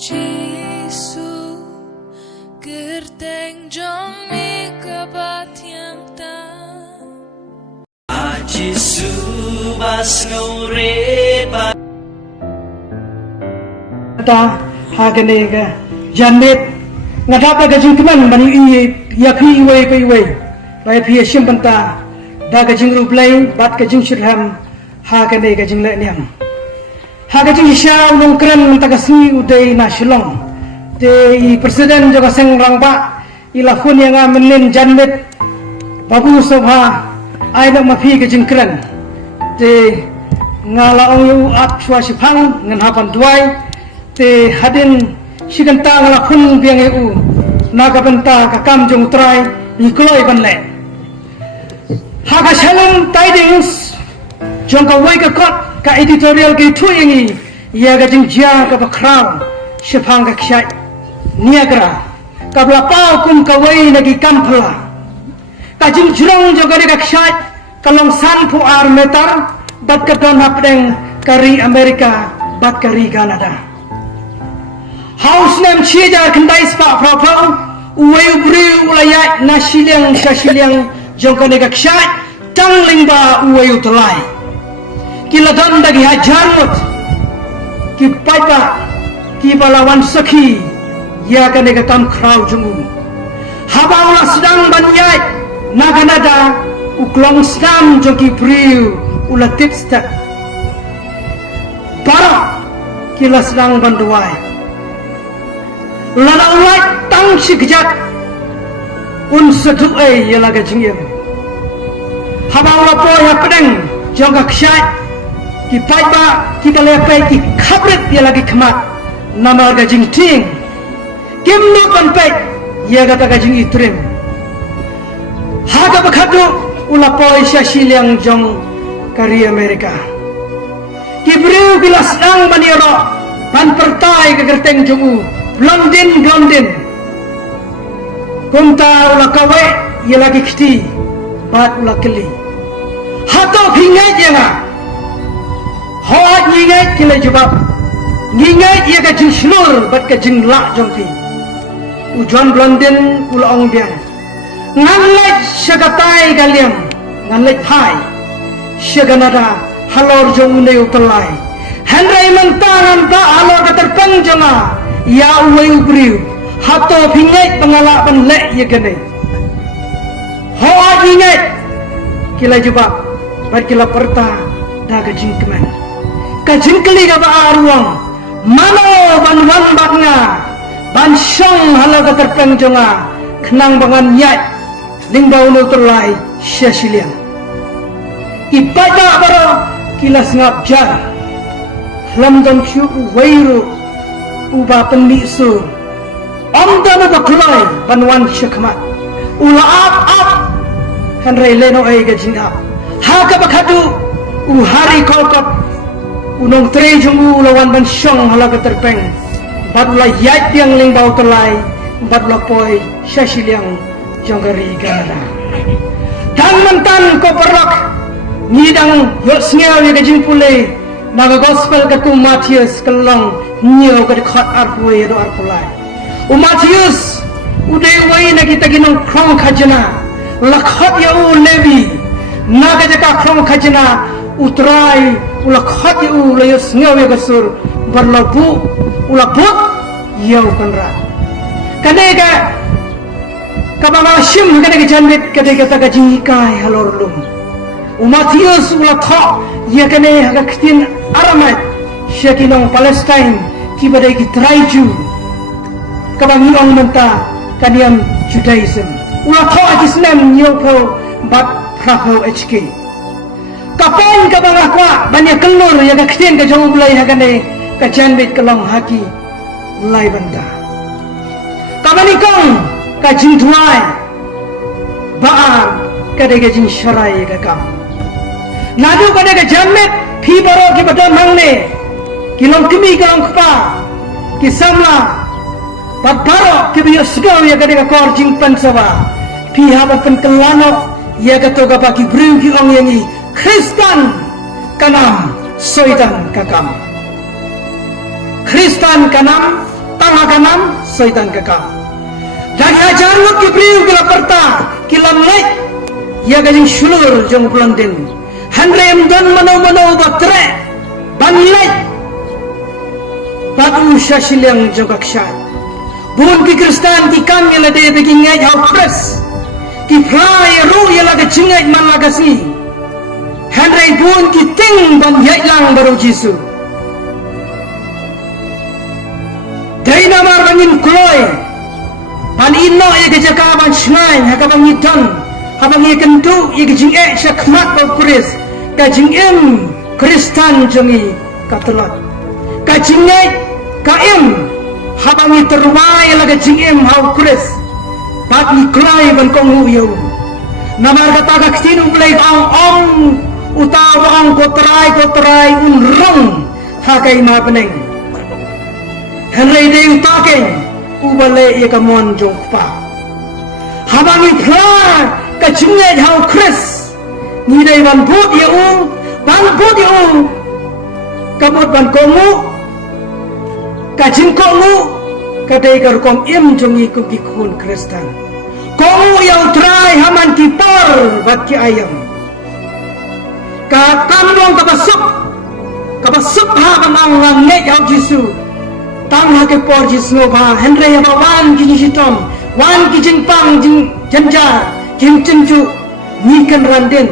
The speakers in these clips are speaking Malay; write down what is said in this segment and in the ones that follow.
Jisu gerteng jong mi kabat yang ta Jisu bas ngore ba ta hagenega janmet ngadapa gajing teman bani i ya pi wei bai pi sim banta da gajing ruplai bat gajing shirham hagenega jing le niam hagajing isya ulung keren tagasni udai na shilong te i presiden jaga seng rangba ilahun yang amenin janmet babu sobha ai nak mafi gajing keren te ngala ong yu ap chua sipang ngan hapan duai te hadin shiganta ngala khun biang eu naga benta ka kam jong trai ni kloi ban le haga shalom tidings jong ka wai ka kot ka editorial ke thu yangi ya ga jing jia ka ba crown shipang ka khyai niagra ka bla pau kum ka wai nagi kampla ka jing jrong jo ga ka khyai kalong san pu ar metar bat ka don hapdeng kari Amerika bat kari Canada house nam chia kendai spa propau uwei ubri ulayat nasilyang kasilyang jongkane ka khyai tangling ba uwei utlai kila don dagi hajarmut ki paipa ki balawan sakhi ya kane ka tam khrau jungu habawla sedang banyai naganada uklong snam joki priu ula tipsta para kila sedang banduai lala ulai tang sikjat un sedu ya laga jingim habawla po ya pedeng jongka khyai ki paiba ki balepai ki khabret ya lagi khamat nama gajing ting kimno panpai ya gata gajing itrim haga bakhadu ula poi syasilyang jong kari Amerika ki breu bilas ang manioro pan pertai ke gerteng jongu blondin kumta ula kawe ya lagi kiti bat ula keli hato pingai janga Hoat ngingai kila jubab ngingai ia ka jing slur bat ka jing la jongti ujuan blondin ula ong biang nganlai syagatai galiam nganlai thai syaganada halor jong ne utlai henrai mantaran ba halor ka terpeng jonga ya uwei ubriu hato pingai pengala ban le ye gane hoat ngingai kila jubab bat kila perta daga jing kemen kajingkeli ka ba aruang mano ban wan batnga ban syong hala ka terpeng jonga khnang bangan nyai lingbau no terlai syasilian ipada baro kilas ngap jar lam dom shu wairu uba penmi su omda no baklai ban wan syakmat ula ap hanrai leno ai ga jingap ha ka bakhadu hari kolkot unong tre jungu lawan ban syong hala ka terpeng badula yat yang lingbau terlai badula poi syasiliang jonggari Canada dan mentan ko perlok ngidang yot sngew ye gajing pule naga gospel ka ku Matius kelong nyo ka khot arpue do arpulai Matius ude wai na kita ginong krong khajana lakhot ya u levi naga jaka krong khajana utrai ula khati ula yos ngawe gasur berlabu ula but yau kanra kanega kabanga shim kanega janbit kanega taga jingikai halor lum Matius ula tha ya kane haga ktin aramat syakinong Palestine kibadai ki traiju kabangi ong menta kaniam Judaism ula tha Islam nyopo bat praho HK kapan ka bang akwa banyak kelur ya ka ktin ka jong bulai hagane ka janbit kelong haki lai banda kabani kong ka jingtuai baar ka de jing sharai ka kam nadu ka de janbit phi baro ki badam mangne kilong kimi kalong kpa ki samla babaro ki bi sgaw ya ka de kor jing pansawa phi ha pen kelano ya ka to ka ba ki bru ki ong yangi Kristan kanam soitan kakam Kristan kanam tang makanam Satan kakam. Dan ajar lu kibriu kila perta kila lek ya gajing shulur jong pelantin. Handrem dan mano batre ban lek batu shashiliang jogakshat. Bun ki Kristan ki kan yala de begin ngai how press ki prai ru yala ke cingai man lagasi. Handrem bun ki ting ban yailang baru Jisu. Dai namar bangin kloy pan ino ye kejaka ban shnai ha ka bang idon ha bang ye kentu ye kejing syakmat ba kuris ka jing Kristan jongi katelot ka jingai ka ha bang ye terwai la ka jing ha kuris pat ni kloy ban kong yo namar kata ka ktinu play ong utawa ong kotrai unrong ha kai ma peneng Henry de utaken ubale ye kamon jongpa habangi phla ka chunge hau Chris ni dei ban bot ye kabot ban komu ka jingkongu ka dei kar kom jongi ku ki khun Kristan komu yang trai haman ki por bat ki ayam ka kamong ka basuk ha bang ang nge hau Jisu tang ha ke por Jisu ba Henry ba wan ki jitom wan ki jingpang jing janja jing chenju ni kan randen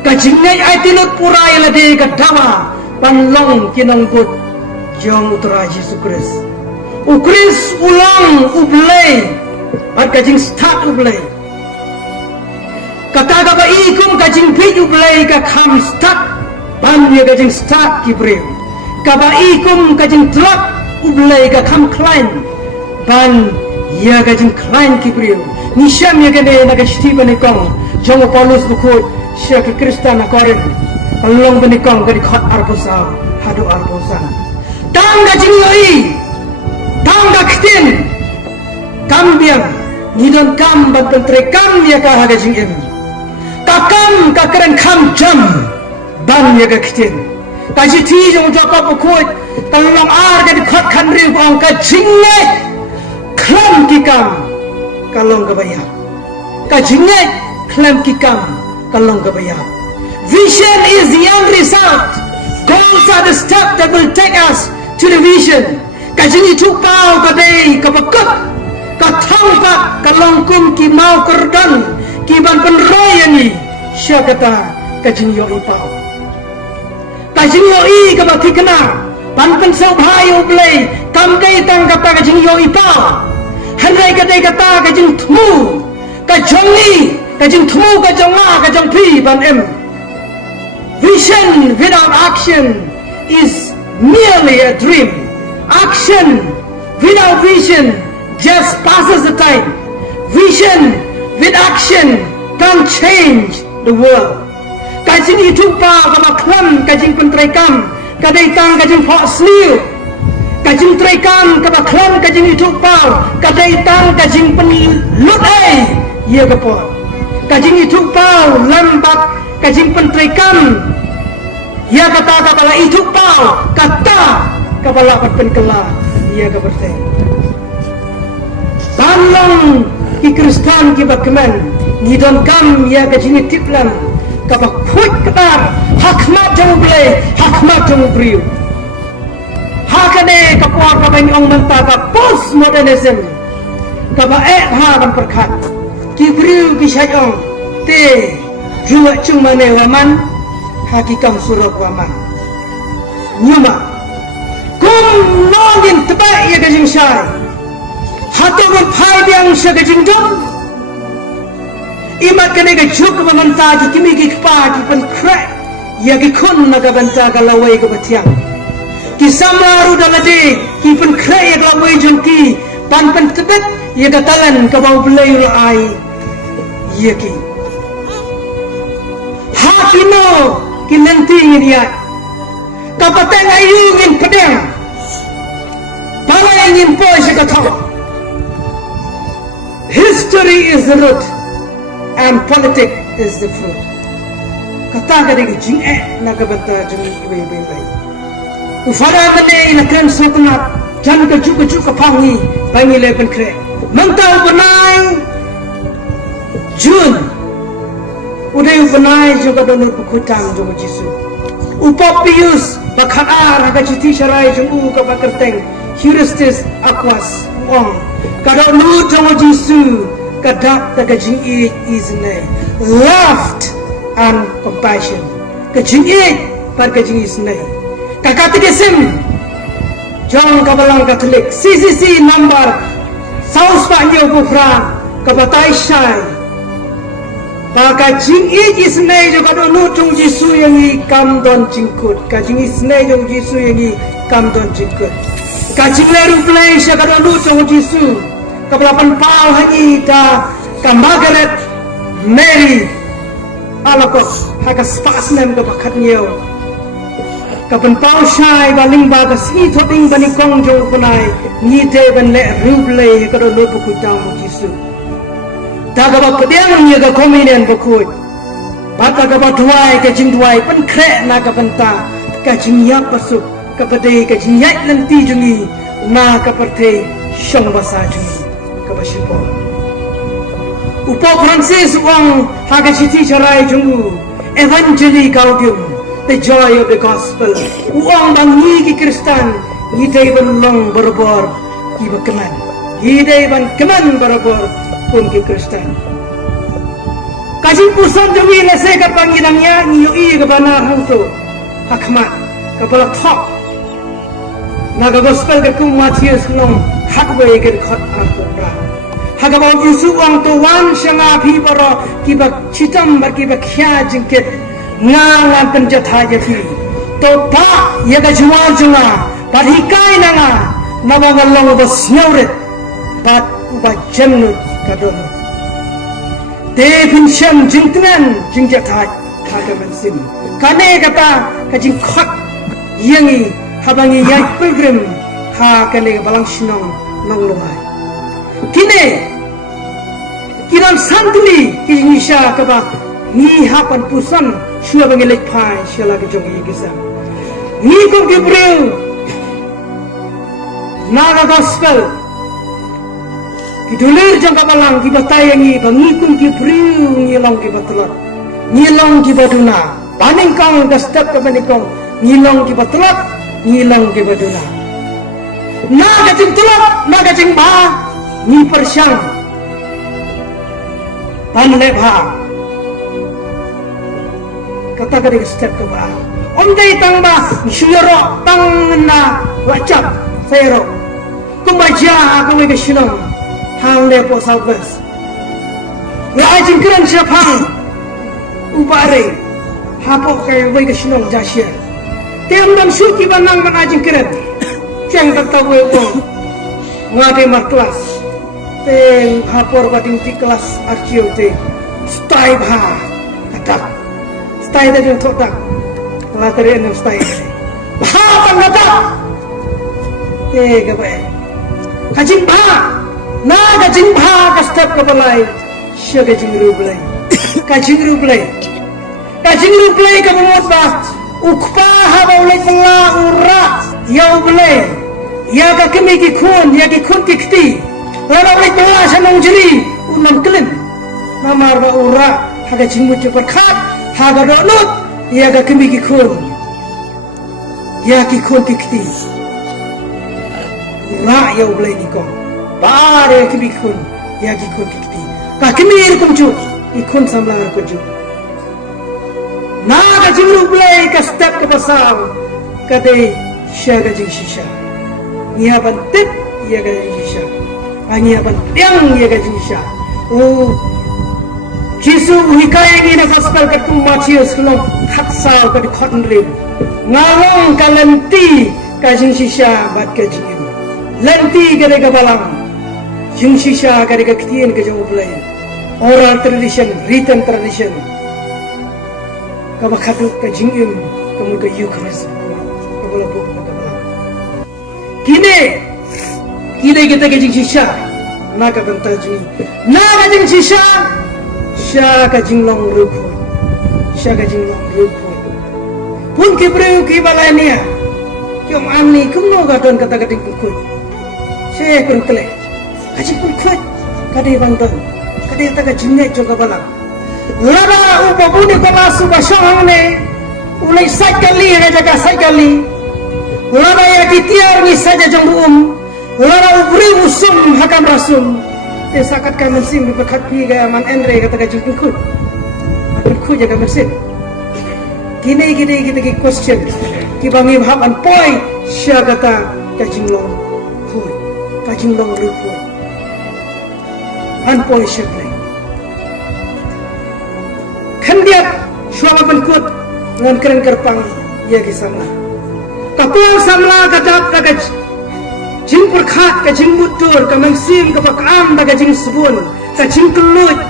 ka jingai ai tinut purai la de ka dawa panlong kinong but jong utra Jisu Kris ukris ulang ublay at ka jing start ublay kata ka ba ikum ka jing pit ublay ka kham start ban ye ka jing start kibreu ka ba ikum ka jing trap ublay ka kham klein ban ya gajing klein kibriu ni syam ya gane na gashti bane kong jong Paulus bukhot sya ke Kristan na korin along bane kong gadi khot arbosa hadu arbosa tang gajing yoi tang gaktin kambiang ni don kam ban pentre kam ya ka gajing kakam ka keren kham jam ban ya gaktin kaji ti jong jokop bukhot talong ar gadi khot khan riu ong ka jingne klam kikam kalong gabaya ka jingne klam kikam kalong gabaya vision is the end result goals are the step that will take us to the vision ka jingi tu pau ka dei ka bakut ka thang ka kalong kum ki mau kerdan ki ban pen royani syakata ka jingi yo ipau ka jingi yo I ka batikna pan pen sau bhai ublei kam kai tang kata ka jingi yo ipau Henry ka dei kata ka jing thmu ka jongi ka jing thmu ka jonga ka jong pi ban vision without action is merely a dream action without vision just passes the time vision with action can change the world ka jing itu pa ka maklam ka jing pentrai kam ka dei tang ka jing pho sliu kajing trekam ka baklam kajing itu pau ka dei tang kajing pen lut ai ye ka po kajing itu pau lambat kajing pen trekam ya kata ka bala itu pau kata ka bala pen kela ye ka berte banlong ki Kristan ki bakman ni don kam ya kajing tiplam ka bakhut katar hakmat jong ble hakmat jong briu hakane kapuar ka bang ong manta ka postmodernism ka ba ha ban perkhat ki briu ki sayong te juwa chung mane waman hakikam surat waman nyuma kum nongin teba ya gajing sai hato ban phai biang sha gajing dom imat kane ga juk manta ki kimi ki kpa ki pan crack ya ki khun na ga banta ka lawai ka batiang ki samlaru dalade ki pen kray ya lawai jonki pan pen tebet ya katalan ka bau belayul ai ya ki hakino ki lenting dia ka pateng ayu ngin pedang balai ngin poi se ka thaw history is the root and politics is the fruit kata ka de jing na ka banta jongi be ufara mane ina kan soknat jan keju kepangi bangi leben kre mentau benai Jun udah benai juga donor pekutang jong Jisu upapius bakal raga citi syarai jong ka bakerteng Heuristis aquas wong kada nu jong Jisu kadak daga jing isne love and compassion ka jing par ka jing isne kakatigesim jong kabalang Katolik CCC number Saus Panyo Bufra kabatai syai Baka jing isne jo kado nu tung Jisu yang i kam don jingkut ka jing isne jo Jisu yang i kam don jingkut ka jing leru play sya kado nu tung Jisu ka belapan pau hangi da ka Margaret Mary alakot haka spas nem ka bakat nyo ka ban pau syai baling ba ka singi thoting bani kong jo punai ni te ban le ru play kado nu pukutang Jisu daga ba pedang nya ga kominen bakut bata ga ba duai ka jing duai pen kre na ka benta ka jing yak pasuk ka pade ka jing yai lanti jungi na ka perte shong basa jungi ka basipo upo Francis wang ha ga chiti charai jungu evangeli gaudium the joy of the gospel uang bang ni ki Kristen ni dei ban long berbor ki bakeman ni dei ban keman berbor pun ke Kristen kajing pusan jami lese ka pangilangnya niui ka banar hangto hakmat ka bala thok naga gospel ka ku Matius long hakwe ke khat akra hagabaw Yesu ang to wan syanga phi para kiba chitam bar kiba khya jingket nga penjatha jati to pa yaga juwar junga padhikai nanga nawangalong basnyauret bat uba jemnut kadon Devin Shem jingtnan jingjatai kagaman sim kane kata kajing khot yangi habangi yai pilgrim ha kane balang sinong nong lumai kine kiran santuli kinisha kaba ni hapan pusan shua bangi lek pai shela ke jongi gisa ni ko Gabriel naga gospel Kidulir jang kabalang kibatayangi bangikun kibriu ngilong kibatlat ngilong kibaduna paningkang gastap kabanikong ngilong kibatlat ngilong kibaduna naga jing tulat naga jing ba ni persyang panle ba kata kali gastap kaba ondai tang ba syuro tang na wacap sayro kumbaja aku ke sinong hang lepo salbes la jingkran siapang ubare hapo kay wei ke sinong jasya tem dam suki banang man jingkran ceng tatawe wong ngade mar kelas teng hapor bading ti kelas archiu te stai bha katak stai da jong thotak la tere no stai bha pangata gabe kajing bha na kajing bha kastap kabalai sya kajing rublai kajing rublai ka bumot ba ukpa ha baulai pengla ura yau blai ya ka kemi ki khun ya ki khun ki khti la baulai pengla sanong jeri unam kelen namar ba ura ha kajing mu cepat khat ha ga donut ya ka kemi ki khun ya ki khun ki khti ura yau blai ni ko bare ki bikhun ya ki khun kikti ka kimir kumchu ikhun samlar ko ju na ga jingru blai ka step ka basal ka de sha ga jing shisha nia ban tip ya ga jing shisha ania ban yang ya ga jing shisha o Jisu hikai ni na gospel ka tu Matius long khatsa ka de cotton rib ngalong ka lenti ka jing shisha bat ka jing lenti ka de ka balang jing shisha ka de ka ktien ka jong blai oral tradition written tradition ka bakhatu ka jingim ka mu ka Eucharist ka bola buk ka balang kine kita ka jing shisha na ka banta jing na ka jing shisha sha ka jing long rupu pun ki breu ki balania Kiom ani kumno gadon kata gading kukut. Saya pun kelek. Kaji pun kuat. Kadai bantan. Kadai taga jingai juga balak. Lada upa buni koma suba syong ne. Ulai saikali raja saikali. Lada ya kitiar ni saja jambuum. Lada ubri usum hakam rasum. Sakat kami sim berkat piga man Andre kata gaji kukut. Akan ku jaga mesin. Gini kita question. Kibangi hapan poi sya kata kajing long poi. Kajing long rupoi. Han poi sya play. Kandiat syama penkut ngan keren kerpang ya kisamla. Kapang samla kadap kagaj jing perkhat kajing mutur kamang sim kapakam kajing sebun kajing kelut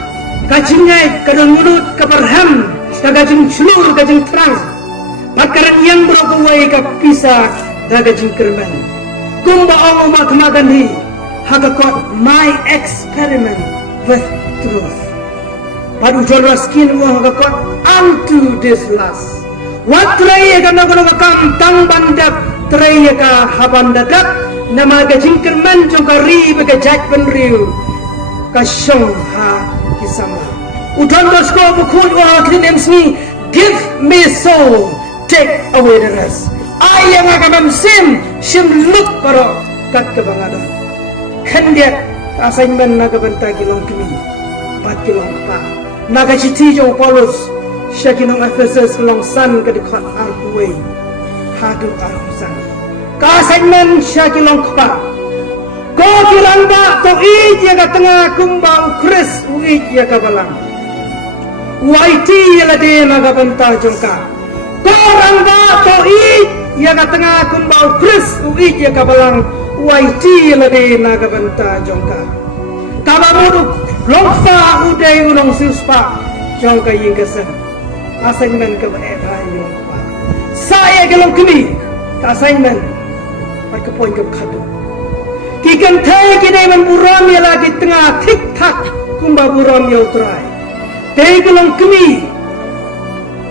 kajing nyai kadang mulut kaparham kajing celur kajing terang bakaran yang berokawai kapisa kajing kerman kumba ongo Mahatma Gandhi hakakot my experiment with truth padu jolra skin uang hakakot unto this last wat raya kana kam tang bandap raya ka habandadak nama gajing kerman jongka ribe gajak penriu kasyong ha kisama udon dosko bukun wa kinem smi give me soul take away the rest ayang akamam sim look paro kat kebangada kandiat assignment naga benta kilong kimi 4 kilong pa naga citi jong Paulus syakinong Ephesus long san kadikot arkuwe hadu arkusan assignment syakilong kpa ko kilang ba to ij ya ka tengah kumbau Chris uij ya ka balang YT ya la de naga benta jongka ko rang ba to ij ya ka tengah kumbau Chris uij ya ka balang YT ya la de naga benta jongka tabamudu longfa udai unong suspa jongka yingkasan assignment ka ba yong pa saya gelong kini assignment ke poin ke khadu kikan thai kini man buram ya lagi tengah tik tak kumba buram ya utrai tei gelong kemi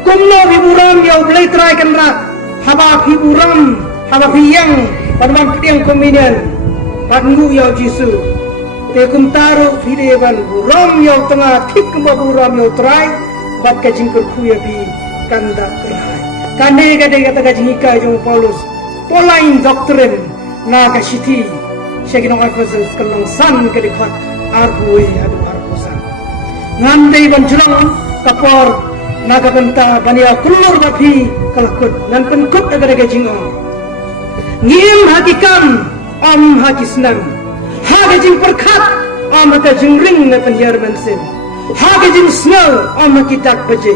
kumno bi buram ya ulai trai kan rat haba bi buram haba bi yang padam piang kominian padngu ya jisu te kum taru bi ban buram ya tengah tik kumba buram ya utrai bat ka jingkur khu ya bi kanda trai kane kata kajingika jong Paulus polain doktrin naga siti syakinong Ephesus kalong san kadikot arbuwe adu arbusan ngandai banjurang kapor naga benta bania kulur bapi kalakut nan penkut agada gajingong ngim hakikam om hakisnam hagajing perkat om hakajing ring na penhiar bensin hagajing snel om hakitak baje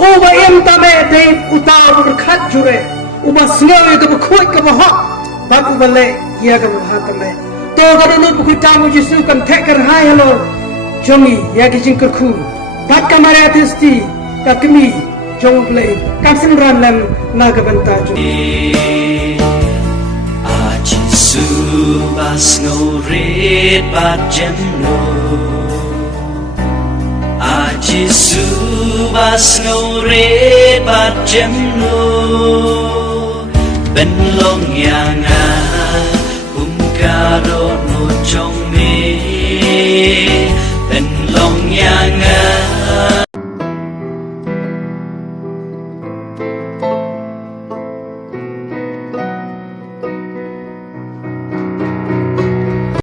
uba em tame te utaw berkat jure uba snel ya kebukut kebahak baku balik ya kebahatame to kadonut bukut tamu jisu kan teker hai halo jongi ya kijing kerku bat kamare atisti kakmi jong play kapsen ranlam naga benta jongi ajisu bas ngoret bat jemno ajisu bas ngoret bat jemno ben long yang